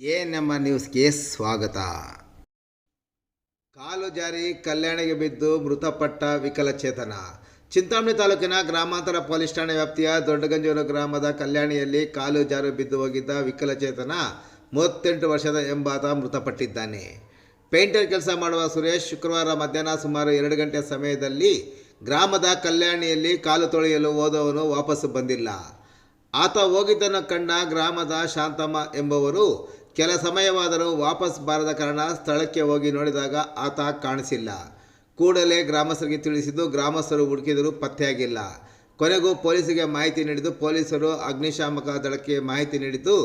ನಮ್ಮ ನ್ಯೂಸ್ಗೆ ಸ್ವಾಗತ. ಕಾಲು ಜಾರಿ ಕಲ್ಯಾಣಿಗೆ ಬಿದ್ದು ಮೃತಪಟ್ಟ ವಿಕಲಚೇತನ. ಚಿಂತಾಮಣಿ ತಾಲೂಕಿನ ಗ್ರಾಮಾಂತರ ಪೊಲೀಸ್ ಠಾಣೆ ವ್ಯಾಪ್ತಿಯ ದೊಡ್ಡಗಂಜೂರು ಗ್ರಾಮದ ಕಲ್ಯಾಣಿಯಲ್ಲಿ ಕಾಲು ಜಾರು ಬಿದ್ದು ಹೋಗಿದ್ದ ವಿಕಲಚೇತನ 38 ವರ್ಷದ ಎಂಬಾತ ಮೃತಪಟ್ಟಿದ್ದಾನೆ. ಪೇಂಟರ್ ಕೆಲಸ ಮಾಡುವ ಸುರೇಶ್ ಶುಕ್ರವಾರ ಮಧ್ಯಾಹ್ನ ಸುಮಾರು 2 ಗಂಟೆ ಸಮಯದಲ್ಲಿ ಗ್ರಾಮದ ಕಲ್ಯಾಣಿಯಲ್ಲಿ ಕಾಲು ತೊಳೆಯಲು ಹೋದವನು ವಾಪಸ್ಸು ಬಂದಿಲ್ಲ. ಆತ ಹೋಗಿದ್ದನ್ನು ಕಂಡ ಗ್ರಾಮದ ಶಾಂತಮ್ಮ ಎಂಬುವರು ಕೆಲ ಸಮಯವಾದರೂ ವಾಪಸ್ ಬಾರದ ಕಾರಣ ಸ್ಥಳಕ್ಕೆ ಹೋಗಿ ನೋಡಿದಾಗ ಆತ ಕಾಣಿಸಿಲ್ಲ. ಕೂಡಲೇ ಗ್ರಾಮಸ್ಥರಿಗೆ ತಿಳಿಸಿದ್ದು ಗ್ರಾಮಸ್ಥರು ಹುಡುಕಿದರೂ ಪತ್ತೆಯಾಗಿಲ್ಲ. ಕೊನೆಗೂ ಪೊಲೀಸರಿಗೆ ಮಾಹಿತಿ ನೀಡಿದ್ದು ಪೊಲೀಸರು ಅಗ್ನಿಶಾಮಕ ದಳಕ್ಕೆ ಮಾಹಿತಿ ನೀಡಿದ್ದು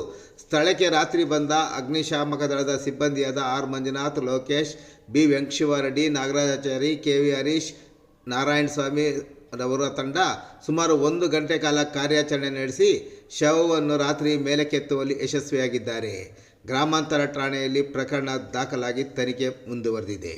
ಸ್ಥಳಕ್ಕೆ ರಾತ್ರಿ ಬಂದ ಅಗ್ನಿಶಾಮಕ ದಳದ ಸಿಬ್ಬಂದಿಯಾದ R Manjunath, Lokesh, B Venkateshwarareddy, Nagarajachari, K V. Harish, Narayanaswamy ರವರ ತಂಡ ಸುಮಾರು 1 ಗಂಟೆ ಕಾಲ ಕಾರ್ಯಾಚರಣೆ ನಡೆಸಿ ಶವವನ್ನು ರಾತ್ರಿ ಮೇಲಕ್ಕೆತ್ತುವಲ್ಲಿ ಯಶಸ್ವಿಯಾಗಿದ್ದಾರೆ. ಗ್ರಾಮಾಂತರ ಠಾಣೆಯಲ್ಲಿ ಪ್ರಕರಣ ದಾಖಲಾಗಿ ತನಿಖೆ ಮುಂದುವರೆದಿದೆ.